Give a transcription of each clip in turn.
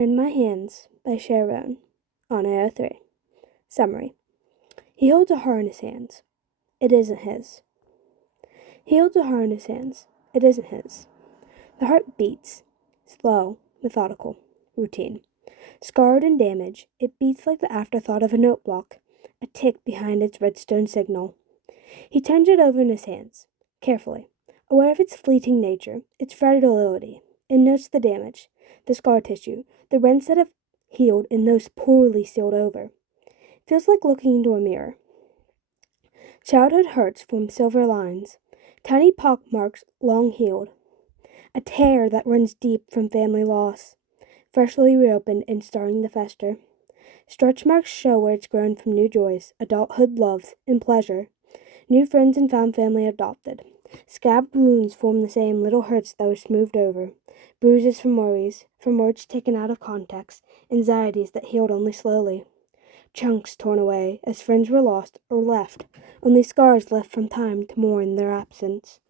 In My Hands by Sharon on AO3. Summary. He holds a heart in his hands. It isn't his. He holds a heart in his hands. It isn't his. The heart beats. Slow, methodical, routine. Scarred and damaged, it beats like the afterthought of a note block, a tick behind its redstone signal. He turns it over in his hands, carefully, aware of its fleeting nature, its fragility, and notes the damage, the scar tissue, the rents that have healed and those poorly sealed over. Feels like looking into a mirror. Childhood hurts form silver lines, tiny pock marks long healed, a tear that runs deep from family loss, freshly reopened and starting to fester. Stretch marks show where it's grown from new joys, adulthood loves, and pleasure. New friends and found family adopted. Scabbed wounds form the same little hurts that were smoothed over. Bruises from worries, from words taken out of context, anxieties that healed only slowly. Chunks torn away, as friends were lost or left, only scars left from time to mourn their absence.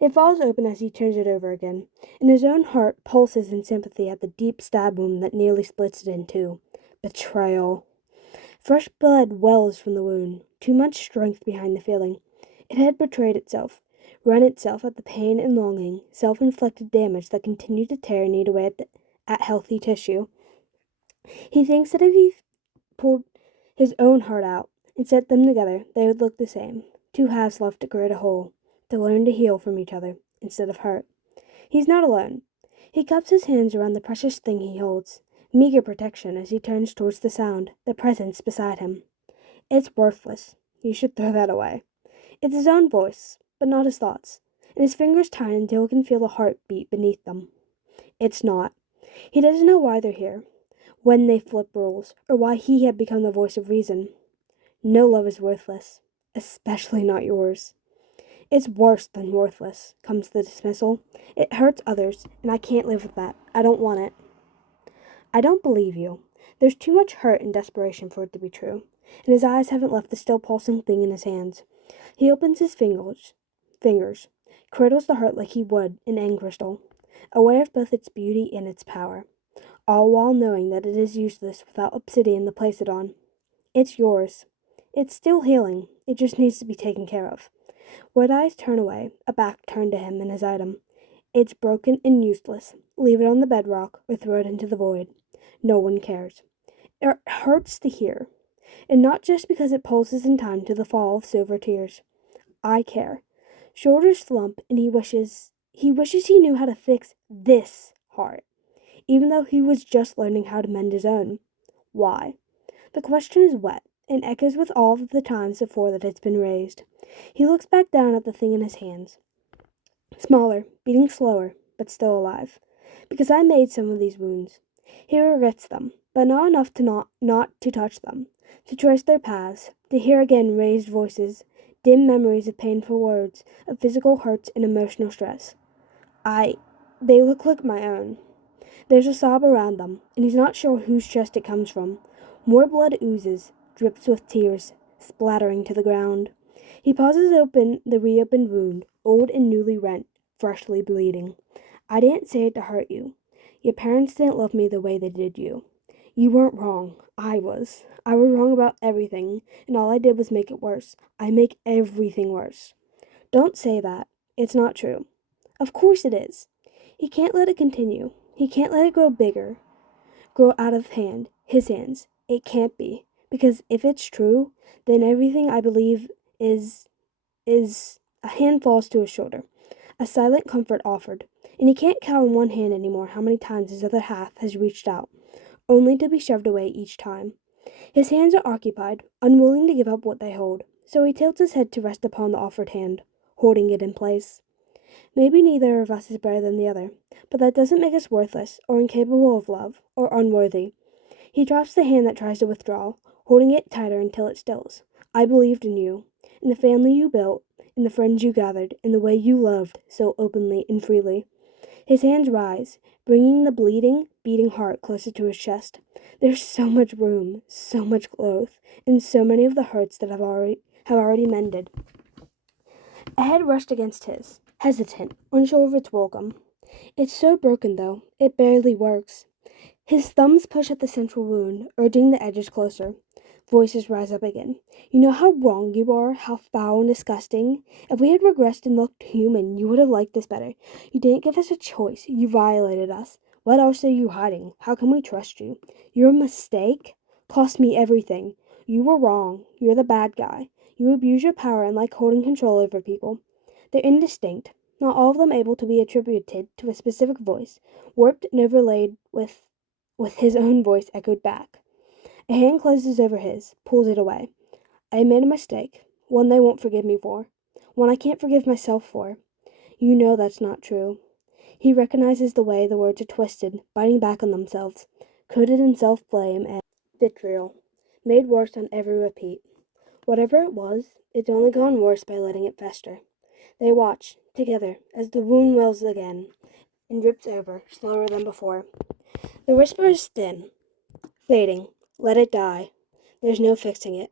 It falls open as he turns it over again, and his own heart pulses in sympathy at the deep stab wound that nearly splits it in two. Betrayal. Fresh blood wells from the wound, too much strength behind the feeling. It had betrayed itself, run itself at the pain and longing, self-inflicted damage that continued to tear and eat away at healthy tissue. He thinks that if he pulled his own heart out and set them together, they would look the same. Two halves left to create a whole, to learn to heal from each other instead of hurt. He's not alone. He cups his hands around the precious thing he holds, meager protection as he turns towards the sound, the presence beside him. It's worthless. You should throw that away. It's his own voice, but not his thoughts, and his fingers tighten until he can feel the heart beat beneath them. It's not. He doesn't know why they're here, when they flip roles, or why he had become the voice of reason. No love is worthless, especially not yours. It's worse than worthless, comes the dismissal. It hurts others, and I can't live with that. I don't want it. I don't believe you. There's too much hurt and desperation for it to be true, and his eyes haven't left the still pulsing thing in his hands. He opens his fingers, cradles the heart like he would an end crystal, aware of both its beauty and its power, all while knowing that it is useless without obsidian to place it on. It's yours. It's still healing. It just needs to be taken care of. Wide eyes turn away, a back turned to him and his item. It's broken and useless. Leave it on the bedrock or throw it into the void. No one cares. It hurts to hear, and not just because it pulses in time to the fall of silver tears. I care. Shoulders slump, and he wishes he knew how to fix this heart, even though he was just learning how to mend his own. Why? The question is wet, and echoes with all of the times before that it's been raised. He looks back down at the thing in his hands. Smaller, beating slower, but still alive. Because I made some of these wounds. He regrets them, but not enough to not to touch them, to trace their paths, to hear again raised voices, dim memories of painful words, of physical hurts and emotional stress. They look like my own. There's a sob around them, and he's not sure whose chest it comes from. More blood oozes, drips with tears, splattering to the ground. He pauses open the reopened wound, old and newly rent, freshly bleeding. I didn't say it to hurt you. Your parents didn't love me the way they did you. You weren't wrong. I was. I was wrong about everything, and all I did was make it worse. I make everything worse. Don't say that. It's not true. Of course it is. He can't let it continue. He can't let it grow bigger, grow out of hand, his hands. It can't be. Because if it's true, then everything I believe is a hand falls to his shoulder, a silent comfort offered, and he can't count on one hand anymore how many times his other half has reached out, only to be shoved away each time. His hands are occupied, unwilling to give up what they hold, so he tilts his head to rest upon the offered hand, holding it in place. Maybe neither of us is better than the other, but that doesn't make us worthless, or incapable of love, or unworthy. He drops the hand that tries to withdraw, holding it tighter until it stills. I believed in you, in the family you built, in the friends you gathered, in the way you loved so openly and freely. His hands rise, bringing the bleeding, beating heart closer to his chest. There's so much room, so much growth, and so many of the hurts that have already mended. A head rushed against his, hesitant, unsure of its welcome. It's so broken, though, it barely works. His thumbs push at the central wound, urging the edges closer. Voices rise up again. You know how wrong you are, how foul and disgusting? If we had regressed and looked human, you would have liked us better. You didn't give us a choice. You violated us. What else are you hiding? How can we trust you? Your mistake cost me everything. You were wrong. You're the bad guy. You abuse your power and like holding control over people. They're indistinct, not all of them able to be attributed to a specific voice, warped and overlaid with his own voice echoed back. A hand closes over his, pulls it away. I made a mistake, one they won't forgive me for, one I can't forgive myself for. You know that's not true. He recognizes the way the words are twisted, biting back on themselves, coated in self-blame and vitriol, made worse on every repeat. Whatever it was, it's only gone worse by letting it fester. They watch, together, as the wound wells again, and drips over, slower than before. The whisper is thin, fading. Let it die. There's no fixing it.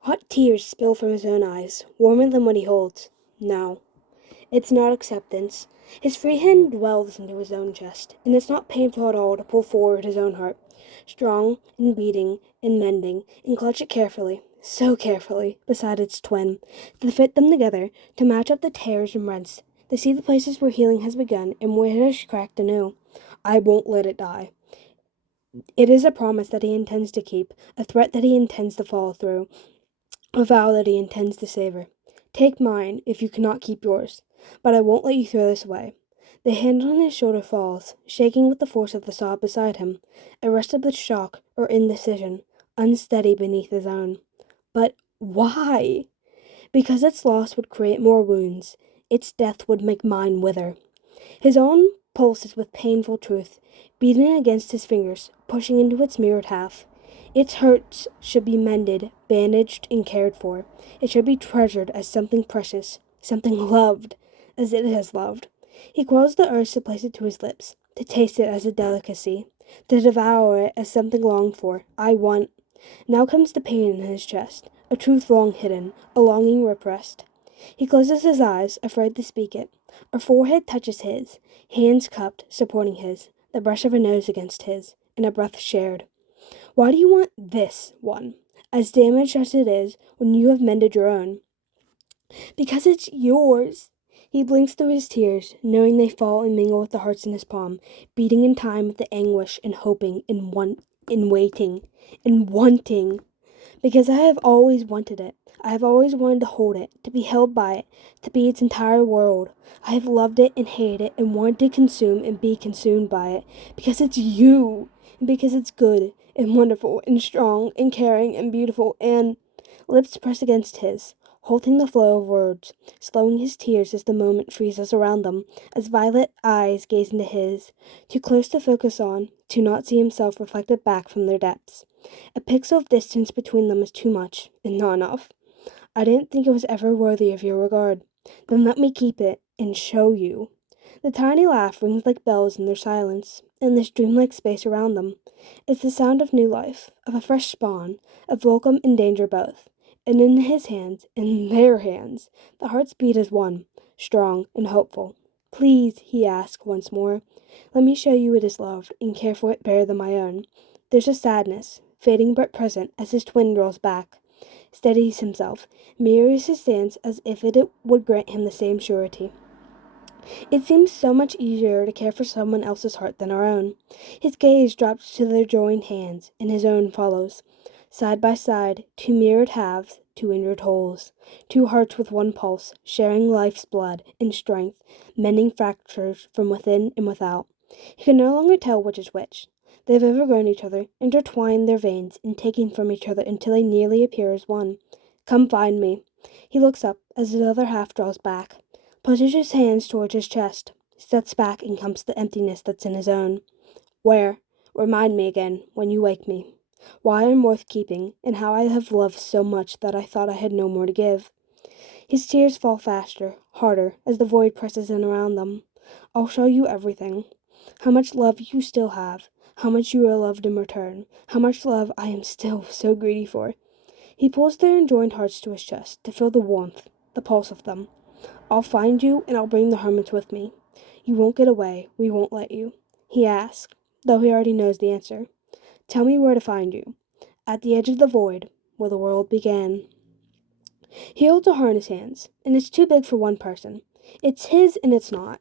Hot tears spill from his own eyes, warmer than what he holds. No, it's not acceptance. His free hand delves into his own chest, and it's not painful at all to pull forward his own heart, strong and beating and mending, and clutch it carefully, so carefully, beside its twin, to fit them together, to match up the tears and rents, to see the places where healing has begun and where it has cracked anew. I won't let it die. It is a promise that he intends to keep, a threat that he intends to follow through, a vow that he intends to savor. Take mine, if you cannot keep yours, but I won't let you throw this away. The hand on his shoulder falls, shaking with the force of the sob beside him, arrested with shock or indecision, unsteady beneath his own. But why? Because its loss would create more wounds. Its death would make mine wither. His own pulses with painful truth, beating against his fingers, pushing into its mirrored half. Its hurts should be mended, bandaged, and cared for. It should be treasured as something precious, something loved, as it has loved. He quells the urge to place it to his lips, to taste it as a delicacy, to devour it as something longed for. I want. Now comes the pain in his chest, a truth long hidden, a longing repressed. He closes his eyes, afraid to speak it. Her forehead touches his, hands cupped, supporting his, the brush of a nose against his, and a breath shared. Why do you want this one, as damaged as it is, when you have mended your own? Because it's yours. He blinks through his tears, knowing they fall and mingle with the hearts in his palm, beating in time with the anguish and hoping and waiting and wanting. Because I have always wanted it. I have always wanted to hold it, to be held by it, to be its entire world. I have loved it and hated it and wanted to consume and be consumed by it. Because it's you. And because it's good and wonderful and strong and caring and beautiful and... Lips press against his, halting the flow of words, slowing his tears as the moment freezes around them, as violet eyes gaze into his, too close to focus on, to not see himself reflected back from their depths. A pixel of distance between them is too much, and not enough. I didn't think it was ever worthy of your regard. Then let me keep it, and show you. The tiny laugh rings like bells in their silence, in this dreamlike space around them. It's the sound of new life, of a fresh spawn, of welcome and danger both. And in his hands, in their hands, the hearts beat as one, strong and hopeful. Please, he asks once more, let me show you it is loved, and care for it better than my own. There's a sadness, fading but present, as his twin draws back, steadies himself, mirrors his stance as if it would grant him the same surety. It seems so much easier to care for someone else's heart than our own. His gaze drops to their joined hands, and his own follows. Side by side, two mirrored halves, two injured wholes, two hearts with one pulse, sharing life's blood and strength, mending fractures from within and without. He can no longer tell which is which. They have overgrown each other, intertwined their veins, and taken from each other until they nearly appear as one. Come find me. He looks up as his other half draws back, pushes his hands towards his chest, steps back, and comes to the emptiness that's in his own. Where? Remind me again, when you wake me. Why I am worth keeping, and how I have loved so much that I thought I had no more to give. His tears fall faster, harder, as the void presses in around them. I'll show you everything. How much love you still have, how much you are loved in return, how much love I am still so greedy for. He pulls their enjoined hearts to his chest, to feel the warmth, the pulse of them. I'll find you, and I'll bring the hermits with me. You won't get away, we won't let you. He asks, though he already knows the answer. Tell me where to find you. At the edge of the void, where the world began. He holds a heart in his hands, and it's too big for one person. It's his and it's not.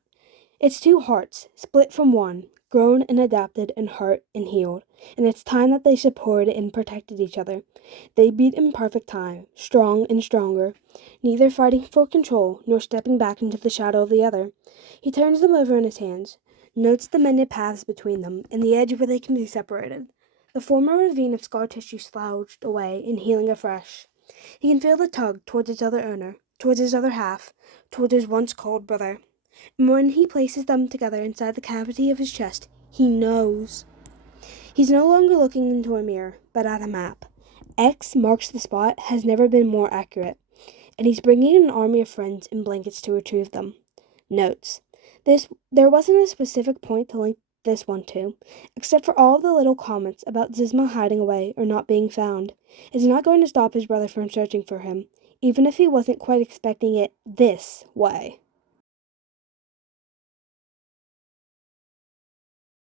It's two hearts, split from one, grown and adapted and hurt and healed, and it's time that they supported and protected each other. They beat in perfect time, strong and stronger, neither fighting for control nor stepping back into the shadow of the other. He turns them over in his hands, notes the mended paths between them, and the edge where they can be separated. The former ravine of scar tissue slouched away and healing afresh. He can feel the tug towards its other owner, towards his other half, towards his once cold brother. And when he places them together inside the cavity of his chest, he knows. He's no longer looking into a mirror, but at a map. X marks the spot has never been more accurate, and he's bringing an army of friends and blankets to retrieve them. Notes. There wasn't a specific point to link this one to, except for all the little comments about Zizma hiding away or not being found. It's not going to stop his brother from searching for him, even if he wasn't quite expecting it this way.